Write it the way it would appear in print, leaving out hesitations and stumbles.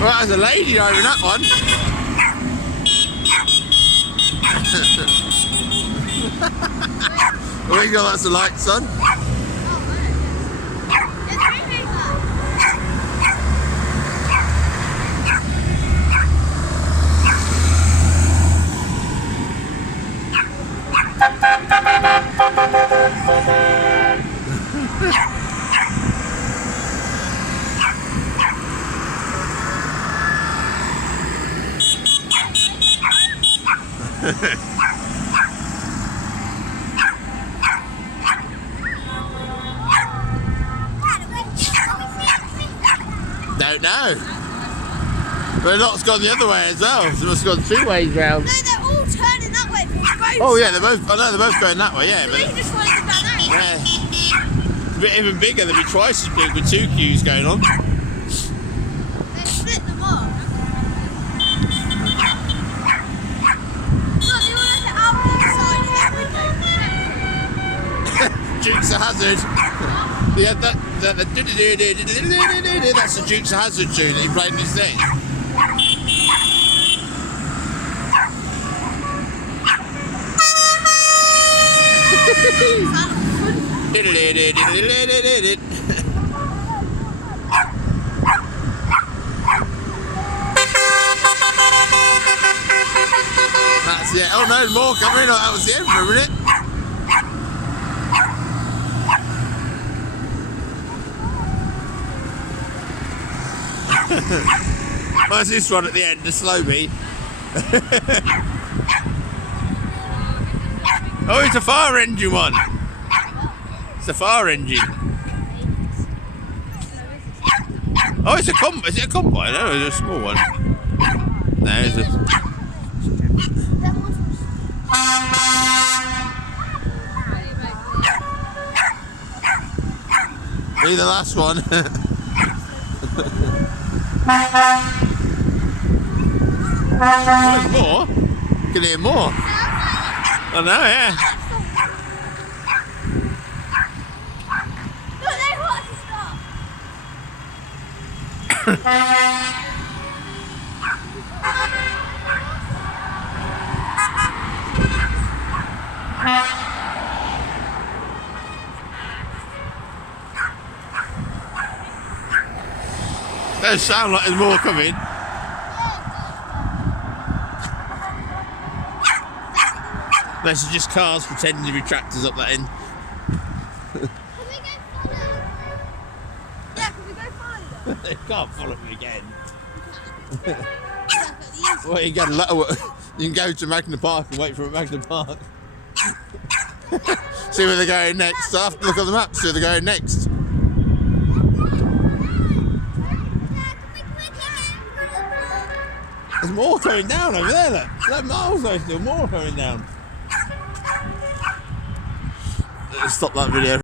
Well, there's a lady driving that one. Well, you got lots of lights on. Don't know. But a lot's gone the other way as well. So it must have gone 2 ways round. No, they're all turning that way. Oh yeah, they're both. I know they're both going that way. Yeah, So but we can just follow them down there. yeah, it's a bit even bigger. There'll be twice as big with 2 queues going on. They split them up. Look, they all have the outer side and everything. Dukes of Hazzard. Yeah, that's the Dukes of Hazzard tune that he played in his thing. That's it. Oh no, more coming. Oh, that was the end for a minute. What's this one at the end, the slow beat? Oh, it's a fire engine one. It's a fire engine. Oh, it's a is it a combine? No, it's a small one. No, it's a... Be the last one. Oh, there's more. You can hear more. I know, yeah. Look, they want to stop. Those sound like there's more coming. Those are just cars pretending to be tractors up that end. Can we go follow them? Yeah, can we go follow them? They can't follow me again. Yeah, but these... Well, you can go to Magna Park and wait for a Magna Park. See where they're going next. I have to look on the map, see where they're going next. There's more coming down over there, look. 11 miles though, still more coming down. Stop that video.